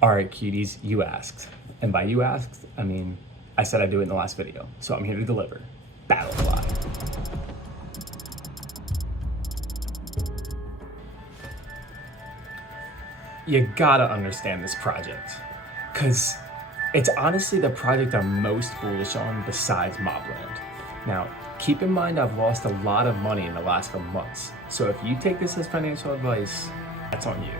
All right, cuties, you asked. And by you asked, I mean, I said I'd do it in the last video. So I'm here to deliver. BattleFly. You gotta understand this project, because it's honestly the project I'm most bullish on besides MOBLAND. Now, keep in mind I've lost a lot of money in the last couple months, so if you take this as financial advice, that's on you.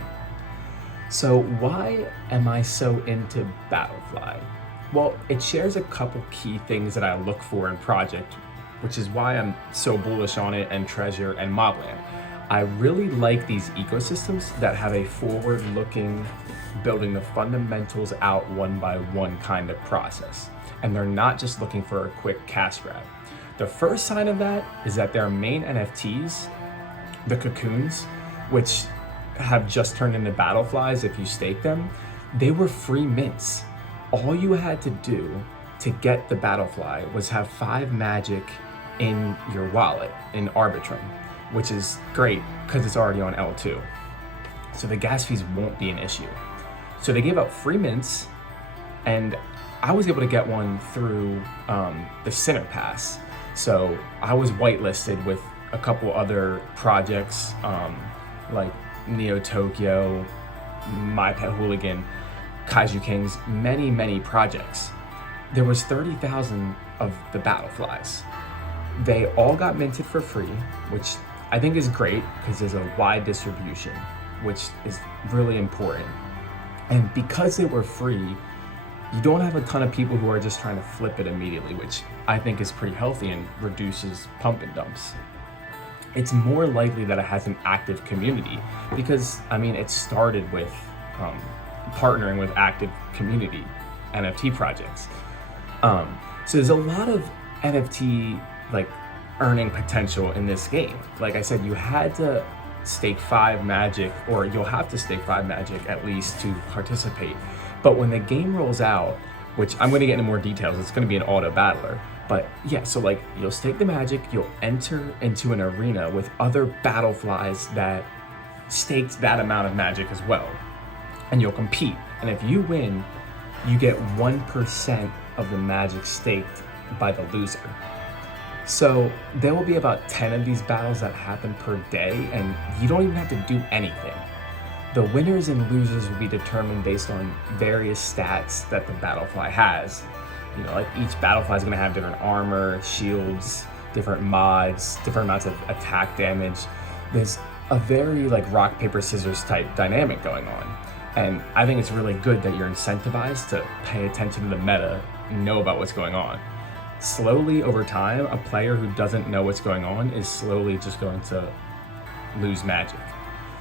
So why am I so into BattleFly? Well, it shares a couple key things that I look for in project, which is why I'm so bullish on it and Treasure and MOBLAND. I really like these ecosystems that have a forward-looking, building the fundamentals out one by one kind of process. And they're not just looking for a quick cash grab. The first sign of that is that their main NFTs, the cocoons, which have just turned into BattleFlies if you stake them, they were free mints. All you had to do to get the BattleFly was have 5 magic in your wallet in Arbitrum, which is great because it's already on L2. So the gas fees won't be an issue. So they gave out free mints, and I was able to get one through the Center Pass. So I was whitelisted with a couple other projects like Neo Tokyo, My Pet Hooligan, Kaiju Kings, many projects. There was 30,000 of the BattleFlies. They all got minted for free, which I think is great because there's a wide distribution, which is really important. And because they were free, you don't have a ton of people who are just trying to flip it immediately, which I think is pretty healthy and reduces pump and dumps. It's more likely that it has an active community because, I mean, it started with partnering with active community NFT projects. So there's a lot of NFT earning potential in this game. Like I said, you had to stake 5 magic, or you'll have to stake 5 magic at least to participate. But when the game rolls out, which I'm going to get into more details, it's going to be an auto battler. But yeah, so you'll stake the magic, you'll enter into an arena with other BattleFlies that staked that amount of magic as well. And you'll compete. And if you win, you get 1% of the magic staked by the loser. So there will be about 10 of these battles that happen per day, and you don't even have to do anything. The winners and losers will be determined based on various stats that the BattleFly has. You know, each BattleFly is going to have different armor, shields, different mods, different amounts of attack damage. There's a very rock, paper, scissors type dynamic going on. And I think it's really good that you're incentivized to pay attention to the meta and know about what's going on. Slowly over time, a player who doesn't know what's going on is slowly just going to lose magic.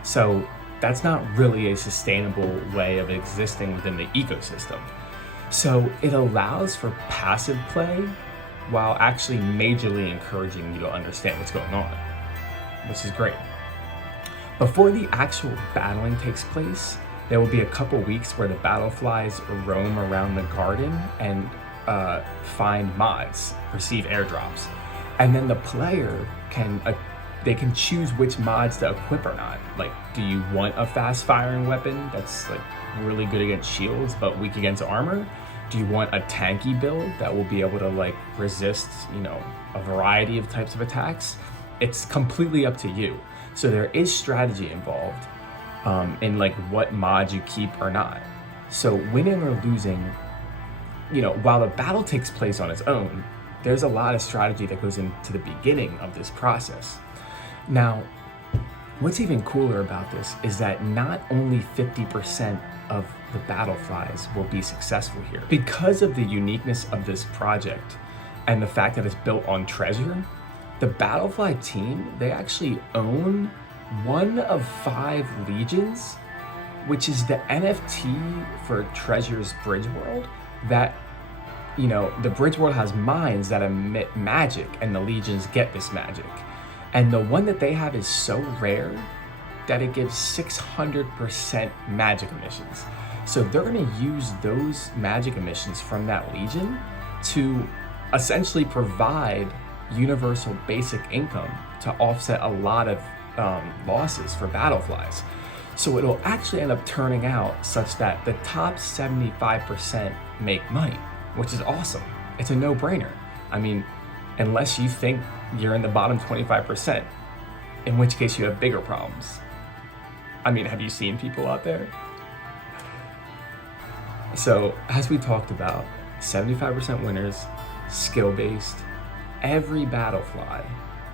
So that's not really a sustainable way of existing within the ecosystem. So it allows for passive play while actually majorly encouraging you to understand what's going on, which is great. Before the actual battling takes place, there will be a couple weeks where the BattleFlies roam around the garden and find mods, receive airdrops. And then the player can choose which mods to equip or not. Do you want a fast firing weapon that's really good against shields but weak against armor? Do you want a tanky build that will be able to resist, a variety of types of attacks? It's completely up to you. So there is strategy involved in what mods you keep or not. So winning or losing, while the battle takes place on its own, there's a lot of strategy that goes into the beginning of this process. Now, what's even cooler about this is that not only 50% of the BattleFlies will be successful here. Because of the uniqueness of this project and the fact that it's built on Treasure, the BattleFly team, they actually own one of 5 legions, which is the NFT for Treasure's Bridge World. That, the Bridge World has mines that emit magic, and the legions get this magic. And the one that they have is so rare that it gives 600% magic emissions. So they're going to use those magic emissions from that legion to essentially provide universal basic income to offset a lot of losses for BattleFlies. So it'll actually end up turning out such that the top 75% make money, which is awesome. It's a no-brainer. I mean, unless you think you're in the bottom 25%, in which case you have bigger problems. I mean, have you seen people out there? So as we talked about, 75% winners, skill-based, every BattleFly,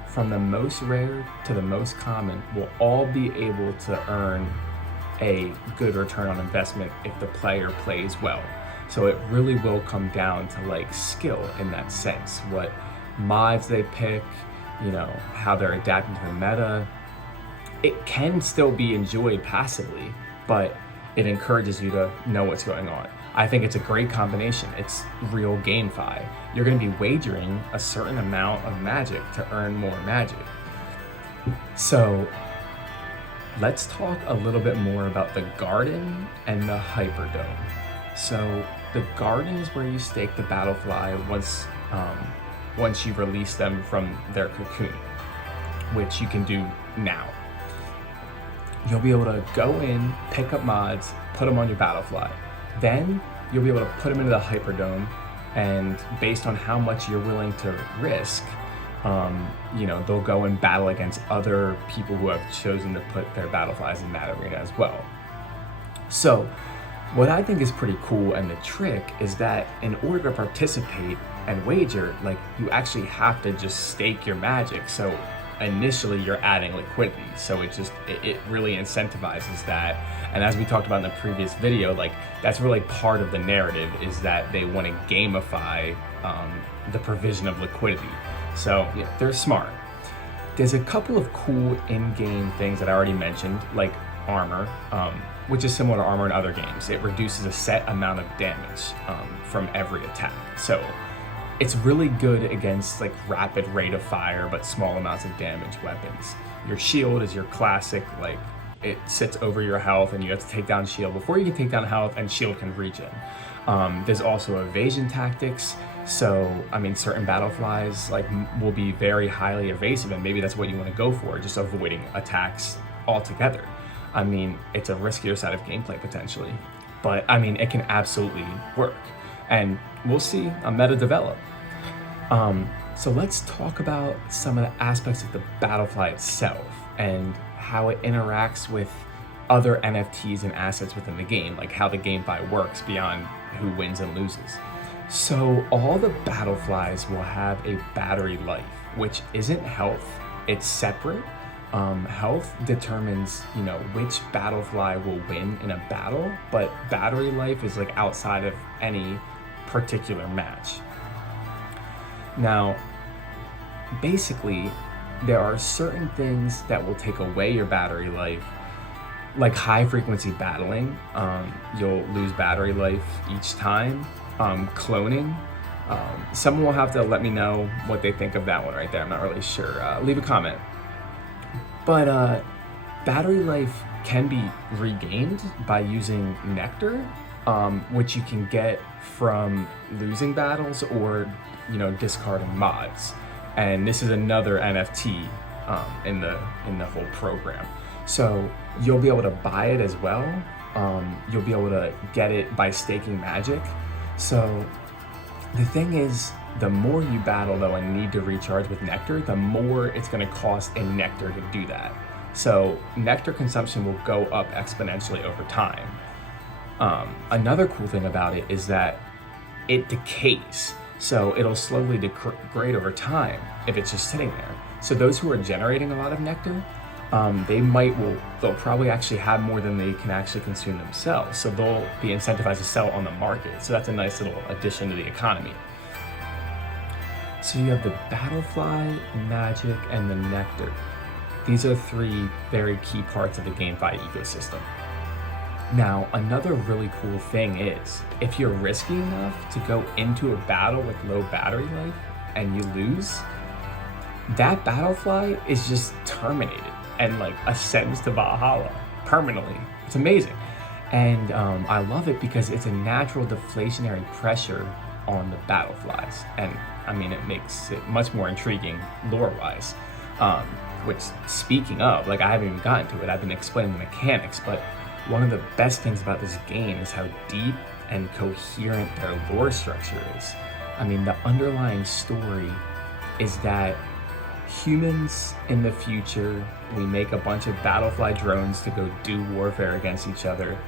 from the most rare to the most common, will all be able to earn a good return on investment if the player plays well. So it really will come down to like skill in that sense, what mods they pick, you know, how they're adapting to the meta. It can still be enjoyed passively, but it encourages you to know what's going on. I think it's a great combination. It's real GameFi. You're going to be wagering a certain amount of magic to earn more magic. So let's talk a little bit more about the garden and the hyperdome. So the garden is where you stake the BattleFly once you release them from their cocoon, which you can do now. You'll be able to go in, pick up mods, put them on your BattleFly. Then you'll be able to put them into the hyperdome, and based on how much you're willing to risk, you know, they'll go and battle against other people who have chosen to put their BattleFlies in that arena as well. So what I think is pretty cool, and the trick is that in order to participate and wager, like, you actually have to just stake your magic. So initially you're adding liquidity, so it really incentivizes that. And as we talked about in the previous video, like, that's really part of the narrative, is that they want to gamify the provision of liquidity. So yeah, they're smart. There's a couple of cool in-game things that I already mentioned, like armor, which is similar to armor in other games. It reduces a set amount of damage from every attack. So it's really good against like rapid rate of fire but small amounts of damage weapons. Your shield is your classic, like, it sits over your health and you have to take down shield before you can take down health, and shield can regen. There's also evasion tactics. So, I mean, certain BattleFlies like will be very highly evasive, and maybe that's what you want to go for, just avoiding attacks altogether. I mean, it's a riskier side of gameplay potentially, but I mean, it can absolutely work. And we'll see a meta develop. So let's talk about some of the aspects of the BattleFly itself and how it interacts with other NFTs and assets within the game, like how the GameFi works beyond who wins and loses. So all the BattleFlies will have a battery life, which isn't health, it's separate. Health determines, you know, which BattleFly will win in a battle, but battery life is like outside of any particular match. Now, basically, there are certain things that will take away your battery life, like high frequency battling. You'll lose battery life each time. Cloning. Someone will have to let me know what they think of that one right there. I'm not really sure. Leave a comment. But battery life can be regained by using nectar, which you can get from losing battles or, you know, discarding mods. And this is another NFT in the whole program. So you'll be able to buy it as well. You'll be able to get it by staking magic. So the thing is, the more you battle though and need to recharge with nectar, the more it's going to cost in nectar to do that. So nectar consumption will go up exponentially over time. Another cool thing about it is that it decays. So it'll slowly degrade over time if it's just sitting there. So those who are generating a lot of nectar, they'll probably actually have more than they can actually consume themselves. So they'll be incentivized to sell on the market. So that's a nice little addition to the economy. So you have the BattleFly, magic, and the nectar. These are three very key parts of the GameFi ecosystem. Now, another really cool thing is, if you're risky enough to go into a battle with low battery life and you lose, that BattleFly is just terminated and like ascends to Valhalla permanently. It's amazing. And I love it because it's a natural deflationary pressure on the BattleFlies. And I mean, it makes it much more intriguing lore-wise. which, speaking of, like, I haven't even gotten to it. I've been explaining the mechanics, but one of the best things about this game is how deep and coherent their lore structure is. I mean, the underlying story is that humans in the future, we make a bunch of BattleFly drones to go do warfare against each other.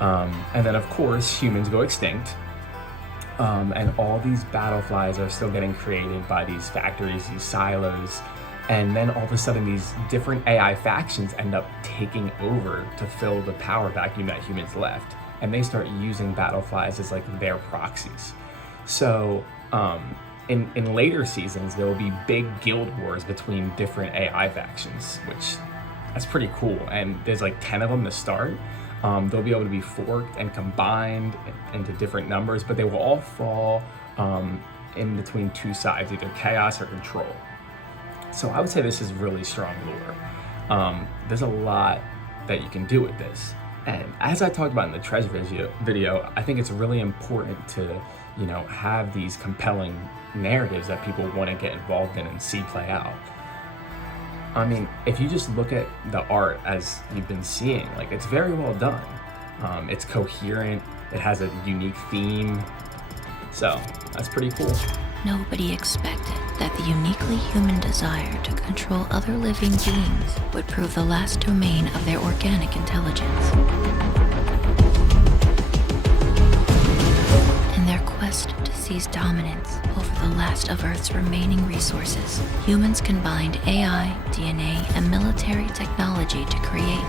And then, of course, humans go extinct. And all these BattleFlies are still getting created by these factories, these silos. And then all of a sudden, these different AI factions end up taking over to fill the power vacuum that humans left. And they start using BattleFlies as like their proxies. So in later seasons, there will be big guild wars between different AI factions, which that's pretty cool. And there's like 10 of them to start. They'll be able to be forked and combined into different numbers, but they will all fall in between two sides, either chaos or control. So I would say this is really strong lore. There's a lot that you can do with this. And as I talked about in the treasure video, I think it's really important to, have these compelling narratives that people want to get involved in and see play out. I mean, if you just look at the art as you've been seeing, like, it's very well done. It's coherent, it has a unique theme, so that's pretty cool. Nobody expected that the uniquely human desire to control other living beings would prove the last domain of their organic intelligence. In their quest to seize dominance over the last of Earth's remaining resources, humans combined AI, DNA, and military technology to create